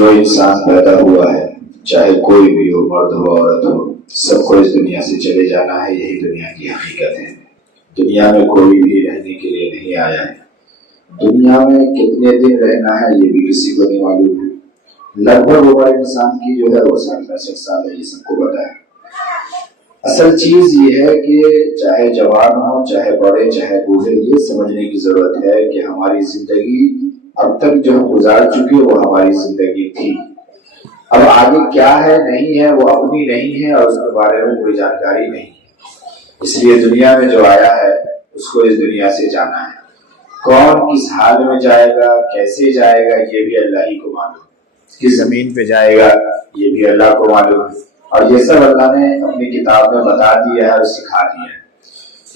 جو انسان پیدا ہوا ہے چاہے کوئی بھی ہو، مرد ہو عورت ہو، سب کو اس دنیا سے چلے جانا ہے. یہی دنیا کی حقیقت ہے. دنیا میں کوئی بھی رہنے کے لیے نہیں آیا ہے. دنیا میں کتنے دن رہنا ہے یہ بھی کسی کو نہیں معلوم ہے. لگ بھگ عمر انسان کی جو ہے وہ 65 سال ہے، یہ سب کو پتا ہے. اصل چیز یہ ہے کہ چاہے جوان ہو، چاہے بڑے، چاہے بوڑھے، یہ سمجھنے کی ضرورت ہے کہ ہماری زندگی اب تک جو ہم گزار چکے وہ ہماری زندگی تھی. اب آگے کیا ہے نہیں ہے وہ اپنی نہیں ہے اور اس کے بارے میں کوئی جانکاری نہیں ہے. اس لیے دنیا میں جو آیا ہے اس کو اس دنیا سے جانا ہے. کون کس حال میں جائے گا، کیسے جائے گا، یہ بھی اللہ ہی کو معلوم. کس زمین پہ جائے گا یہ بھی اللہ کو معلوم ہے. اور یہ سب اللہ نے اپنی کتاب میں بتا دیا ہے اور سکھا دیا ہے.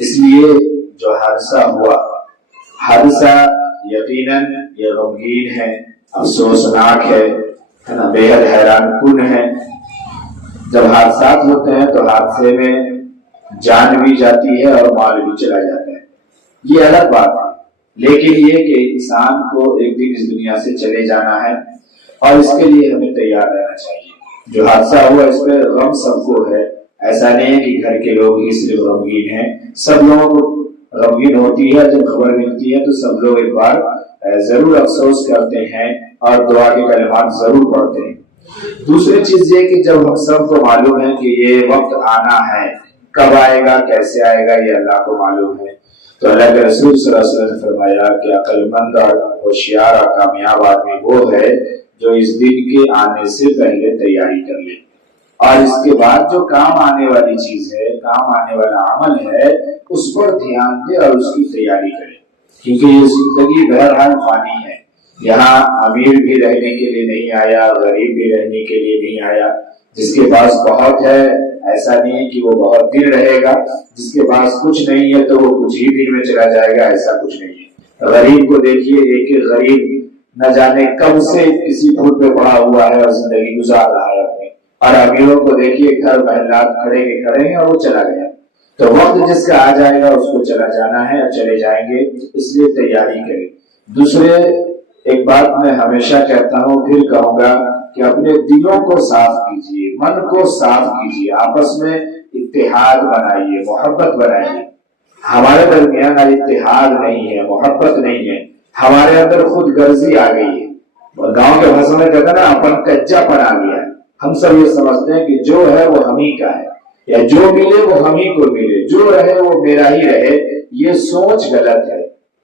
اس لیے جو حادثہ ہوا، حادثہ یقیناً یہ غمگین ہے، افسوسناک ہے نا، بے حد حیران کن ہے. جب حادثات ہوتے ہیں تو حادثے میں جان بھی جاتی ہے اور مال بھی چلا جاتا ہے، یہ الگ بات ہے. لیکن یہ کہ انسان کو ایک دن اس دنیا سے چلے جانا ہے اور اس کے لیے ہمیں تیار رہنا چاہیے. جو حادثہ ہوا اس پہ غم سب کو ہے. ایسا نہیں ہے کہ گھر کے لوگ ہی صرف غمگین ہیں، سب لوگوں کو غمگین ہوتی ہے. جب خبر ملتی ہے تو سب لوگ ایک بار ضرور افسوس کرتے ہیں اور دعا کے کلمات ضرور پڑھتے ہیں. دوسری چیز یہ کہ جب ہم سب کو معلوم ہے کہ یہ وقت آنا ہے، کب آئے گا، کیسے آئے گا، یہ اللہ کو معلوم ہے. تو اللہ کے رسول صلی اللہ علیہ وسلم نے فرمایا کہ عقل مند اور ہوشیار اور کامیاب آدمی وہ ہے جو اس دن کے آنے سے پہلے تیاری کر لے اور اس کے بعد جو کام آنے والی چیز ہے، کام آنے والا عمل ہے، اس پر دھیان دے اور اس کی تیاری کرے. کیونکہ یہ زندگی بہرحال فانی ہے. یہاں امیر بھی رہنے کے لیے نہیں آیا، غریب بھی رہنے کے لیے نہیں آیا. جس کے پاس بہت ہے ایسا نہیں ہے کہ وہ بہت دن رہے گا، جس کے پاس کچھ نہیں ہے تو وہ کچھ ہی دن میں چلا جائے گا، ایسا کچھ نہیں ہے. غریب کو دیکھیے، ایک غریب نہ جانے کب سے کسی پھوٹ پہ پڑا ہوا ہے اور زندگی گزار رہا ہے اپنی. اور امیروں کو دیکھیے گھر محلات کھڑے کے کھڑے ہیں اور وہ چلا گیا. تو وقت جس کا آ جائے گا اس کو چلا جانا ہے اور چلے جائیں گے، اس لیے تیاری کریں. دوسرے ایک بات میں ہمیشہ کہتا ہوں، پھر کہوں گا کہ اپنے دلوں کو صاف کیجیے، من کو صاف کیجیے، آپس میں اتحاد بنائیے، محبت بنائیے. ہمارے درمیان اتحاد نہیں ہے، محبت نہیں ہے، ہمارے اندر خود غرضی آ گئی ہے. گاؤں کے بھاشا میں کہتا ہے نا، اپن کچا پن آ گیا ہے. ہم سب یہ سمجھتے ہیں کہ جو ہے وہ ہم ہی کا ہے، یا جو ملے وہ ہم ہی کو ملے، جو رہے وہ میرا ہی رہے. یہ سوچ غلط ہے،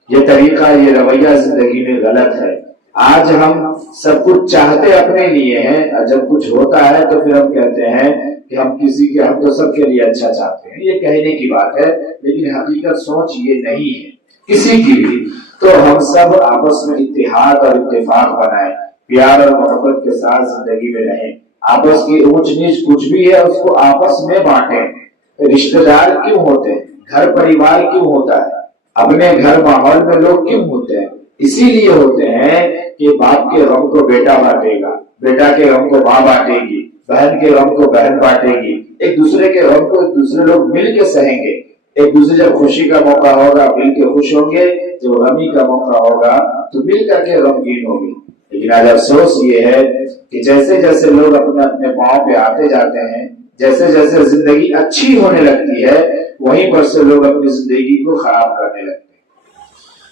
یہ طریقہ، یہ رویہ زندگی میں غلط ہے. آج ہم سب کچھ چاہتے اپنے لیے ہیں اور جب کچھ ہوتا ہے تو پھر ہم کہتے ہیں کہ ہم تو سب کے لیے اچھا چاہتے ہیں. یہ کہنے کی بات ہے لیکن حقیقت سوچ یہ نہیں ہے کسی کی بھی. تو ہم سب آپس میں اتحاد اور اتفاق بنائیں، پیار اور محبت کے ساتھ زندگی میں رہیں. آپس کی اونچ نیچ کچھ بھی ہے اس کو آپس میں بانٹیں. رشتہ دار کیوں ہوتے ہیں، گھر پریوار کیوں ہوتا ہے، اپنے گھر ماحول میں لوگ کیوں ہوتے ہیں؟ اسی لیے ہوتے ہیں کہ باپ کے غم کو بیٹا بانٹے گا، بیٹا کے غم کو ماں بانٹے گی، بہن کے غم کو بہن بانٹے گی. ایک دوسرے کے غم کو ایک دوسرے لوگ مل کے سہیں گے. ایک دوسرے جب خوشی کا موقع ہوگا مل کے خوش ہوں گے، جب غمی کا موقع ہوگا تو مل کر کے غمگین ہوں گے. لیکن آج افسوس یہ ہے کہ جیسے جیسے لوگ اپنے اپنے پاؤں پہ آتے جاتے ہیں، جیسے جیسے زندگی اچھی ہونے لگتی ہے، وہیں پر سے لوگ اپنی زندگی کو خراب کرنے لگتے ہیں.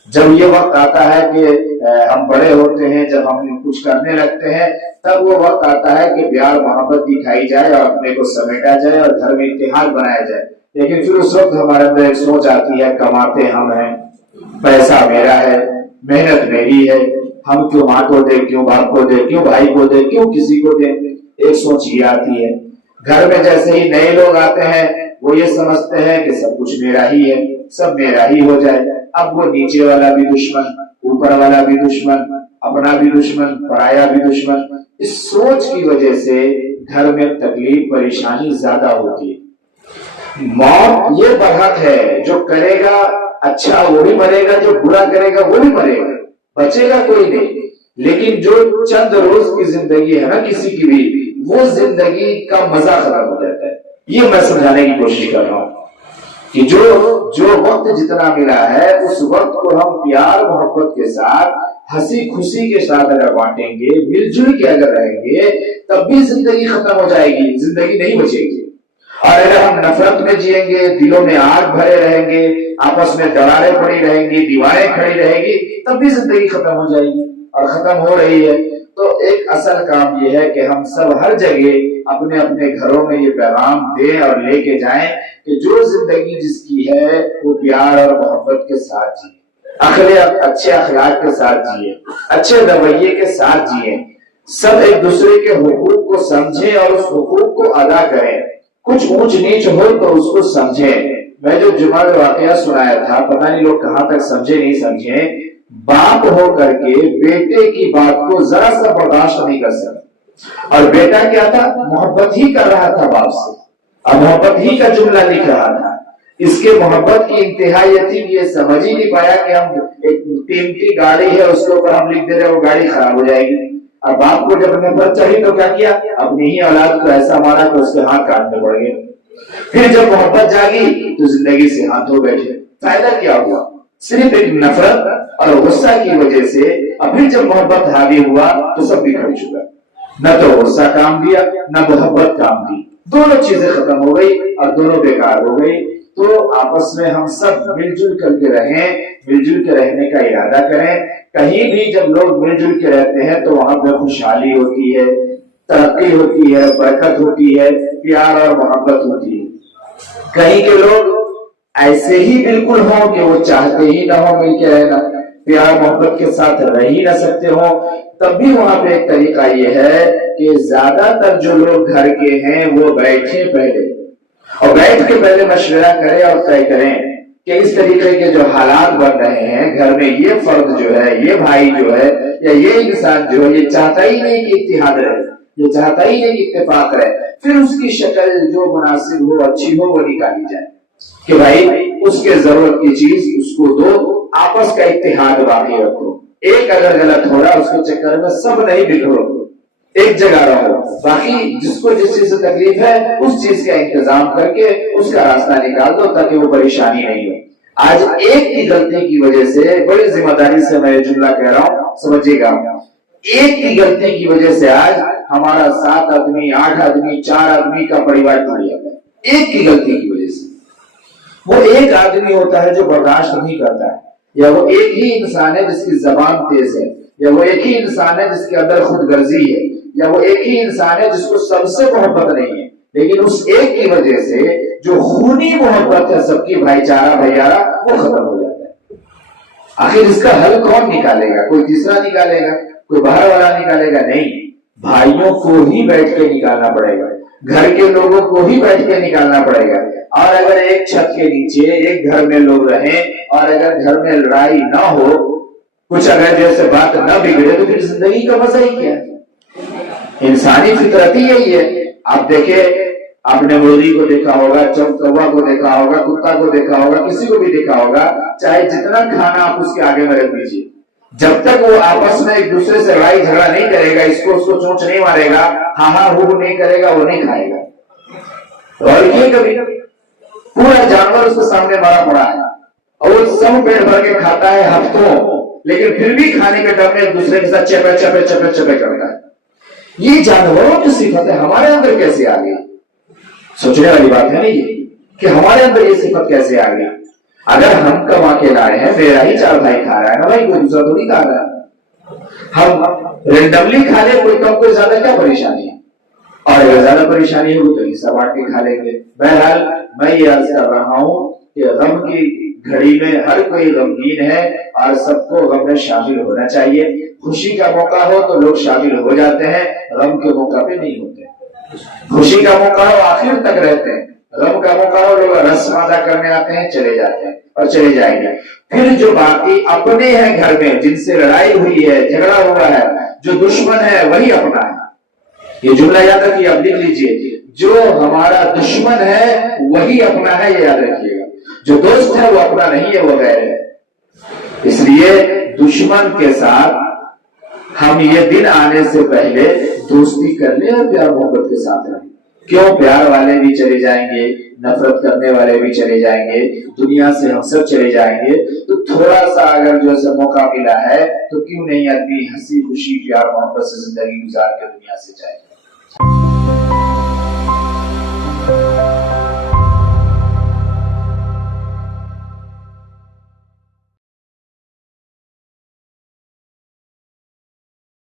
جب یہ وقت آتا ہے کہ ہم بڑے ہوتے ہیں، جب ہم کچھ کرنے لگتے ہیں، تب وہ وقت آتا ہے کہ پیار محبت دکھائی جائے اور اپنے کو سمیٹا جائے اور گھر میں اتحاد بنایا جائے. لیکن پھر اس وقت ہمارے اندر ایک سوچ آتی ہے، کماتے ہم ہیں، پیسہ میرا ہے، محنت میری ہے، ہم کیوں ماں کو دے، کیوں باپ کو دے، کیوں بھائی کو دے، کیوں کسی کو دے. ایک سوچ یہ آتی ہے. گھر میں جیسے ہی نئے لوگ آتے ہیں وہ یہ سمجھتے ہیں کہ سب کچھ میرا ہی ہے، سب میرا ہی ہو جائے. اب وہ نیچے والا بھی دشمن، اوپر والا بھی دشمن، اپنا بھی دشمن، پرایا بھی دشمن. اس سوچ کی وجہ سے گھر میں تکلیف پریشانی زیادہ ہوتی ہے. موت یہ برحق ہے، جو کرے گا اچھا وہ بھی مرے گا، جو برا کرے گا وہ بھی مرے گا، بچے گا کوئی نہیں. لیکن جو چند روز کی زندگی ہے نا کسی کی بھی، وہ زندگی کا مزہ ختم ہو جاتا ہے. یہ میں سمجھانے کی کوشش کر رہا ہوں کہ جو وقت جتنا ملا ہے اس وقت کو ہم پیار محبت کے ساتھ हंसी खुशी के साथ अगर बांटेंगे, मिलजुल के अगर रहेंगे, तब भी जिंदगी खत्म हो जाएगी, जिंदगी नहीं बचेगी। और अगर हम नफरत में जिएंगे, दिलों में आग भरे रहेंगे, आपस में दरारें पड़ी रहेंगी, दीवारें खड़ी रहेगी, तब भी जिंदगी खत्म हो जाएगी, और खत्म हो रही है। तो एक असल काम यह है कि हम सब हर जगह अपने अपने घरों में ये पैगाम दें और लेके जाएं कि जो जिंदगी जिसकी है वो प्यार और मोहब्बत के साथ जिए, अच्छे अखलाक के साथ जिए, अच्छे रवैये के साथ जिए, सब एक दूसरे के हुकूक को समझें और उस हुकूक को अदा करें। कुछ ऊंच नीच हो तो उसको समझें। मैं जो जुमा में वाकया सुनाया था, पता नहीं लोग कहां तक समझे नहीं समझे। बाप हो करके बेटे की बात को जरा सा बर्दाश्त नहीं कर सकता, और बेटा क्या था, मोहब्बत ही कर रहा था बाप से, अब मोहब्बत ही का जुमला लिख रहा था। इसके मोहब्बत की इंतहा ये थी कि ये समझ ही नहीं पाया कि हम एक कीमती गाड़ी है, उसके ऊपर हम लिख दे रहे हैं वो गाड़ी खराब हो जाएगी। और बाप को जब नफरत चढ़ी तो क्या किया, अपनी ही औलाद को ऐसा मारा कि उसके हाथ काटने पड़ गए। फिर जब मोहब्बत जागी तो जिंदगी से हाथ धो बैठे। फायदा क्या हुआ, सिर्फ एक नफरत और गुस्सा की वजह से। और फिर जब मोहब्बत हावी हुआ तो सब बिखर चुका, न तो गुस्सा काम दिया न मोहब्बत काम दी, दोनों चीजें खत्म हो गई और दोनों बेकार हो गई। तो आपस में हम सब मिलजुल करके रहें, मिलजुल के रहने का इरादा करें। कहीं भी जब लोग मिलजुल के रहते हैं तो वहां पे खुशहाली होती है, तरक्की होती है, बरकत होती है, प्यार और मोहब्बत होती है। कहीं के लोग ऐसे ही बिल्कुल हो कि वो चाहते ही ना हो मिलके रहना, प्यार मोहब्बत के साथ रह ही ना सकते हो, तब भी वहां पे एक तरीका ये है कि ज्यादातर जो लोग घर के हैं वो बैठे पहले, और बैठ के पहले मशवरा करें और तय करें कि इस तरीके के जो हालात बन रहे हैं घर में, ये फर्द जो है, ये भाई जो है, या ये इंसान जो है, ये चाहता ही नहीं कि इत्तिहाद रहे, ये चाहता ही नहीं कि इत्तेफाक रहे। फिर उसकी शक्ल जो मुनासिब हो, अच्छी हो, वो निकाली जाए कि भाई उसके जरूरत की चीज उसको दो, आपस का इत्तेहाद बाकी रखो। एक अगर गलत हो रहा है उसके चक्कर में सब नहीं बिखरो, एक जगह रहो। बाकी जिसको जिस चीज से तकलीफ है उस चीज का इंतजाम करके उसका रास्ता निकाल दो ताकि वो परेशानी नहीं हो। आज एक की गलती की वजह से, बड़ी जिम्मेदारी से मैं जुमला कह रहा हूं, समझिएगा, एक की गलती की वजह से आज हमारा 7 आदमी, 8 आदमी, 4 आदमी का परिवार टूट जाता है। एक की गलती की वजह से। वो एक आदमी होता है जो बर्दाश्त नहीं करता है, या वो एक ही इंसान है जिसकी जबान तेज है, या वो एक ही इंसान है जिसके अंदर खुदगर्जी है, या वो एक ही इंसान है जिसको सबसे मोहब्बत नहीं है। लेकिन उस एक की वजह से जो खूनी मोहब्बत है सबकी, भाईचारा भैयारा, वो खत्म हो जाता है। आखिर इसका हल कौन निकालेगा? कोई तीसरा निकालेगा, कोई बाहर वाला निकालेगा? नहीं, भाइयों को ही बैठ के निकालना पड़ेगा, घर के लोगों को ही बैठ के निकालना पड़ेगा। और अगर एक छत के नीचे एक घर में लोग रहें और अगर घर में लड़ाई ना हो, कुछ अगर जैसे बात ना बिगड़े, तो फिर जिंदगी का मजा ही क्या है? इंसानी फितरत ही यही है। आप देखे, आपने मुर्गी को देखा होगा, कौवा को देखा होगा, कुत्ता को देखा होगा, किसी को भी देखा होगा, चाहे जितना खाना आप उसके आगे में रख दीजिए, जब तक वो आपस में एक दूसरे से लड़ाई झगड़ा नहीं करेगा, इसको उसको चोंच नहीं मारेगा, हा हू नहीं करेगा, वो नहीं खाएगा। और ये कभी पूरा जानवर उसके सामने मरा पड़ा है और वो सब पेट भर के खाता है हफ्तों, लेकिन फिर भी खाने के डर में एक दूसरे के साथ चपे चपे चपे चपे करता है। ये जानवरों की सिफत है, हमारे अंदर कैसे आ गई? सोचने वाली बात है नहीं कि हमारे अंदर ये सिफत कैसे आ गई। अगर हम कमा के लाए हैं, मेरा ही 4 भाई खा रहा है ना भाई, कोई दूसरा तो नहीं खा रहा है। हम रेंडमली खा ले, कोई कम कोई ज्यादा, क्या परेशानी है? और अगर ज्यादा परेशानी हो तो हिस्सा बांट के खा लेंगे। बहरहाल मैं ये अर्ज कर रहा हूं कि गम की घड़ी में हर कोई गमगीन है और सबको गम में शामिल होना चाहिए। खुशी का मौका हो तो लोग शामिल हो जाते हैं, गम के मौका पे नहीं होते। खुशी का मौका हो आखिर तक रहते हैं, गम का मौका हो लोग रस्म अदा करने आते हैं, चले जाते हैं और चले जाएंगे। फिर जो बाकी अपने हैं घर में, जिनसे लड़ाई हुई है, झगड़ा हुआ है, जो दुश्मन है वही अपना है। ये जुमला याद रखिए, आप लिख लीजिए, जो हमारा दुश्मन है वही अपना है, ये याद रखिएगा। जो दोस्त है वो अपना नहीं है, वो गैर है। इसलिए दुश्मन के साथ हम ये दिन आने से पहले दोस्ती कर ले और प्यार मोहब्बत के साथ रहें। क्यों प्यार वाले भी चले जाएंगे, नफरत करने वाले भी चले जाएंगे, दुनिया से हम सब चले जाएंगे, तो थोड़ा सा अगर जो है मौका मिला है तो क्यों नहीं आदमी हंसी खुशी प्यार मोहब्बत से जिंदगी गुजार के दुनिया से जाए।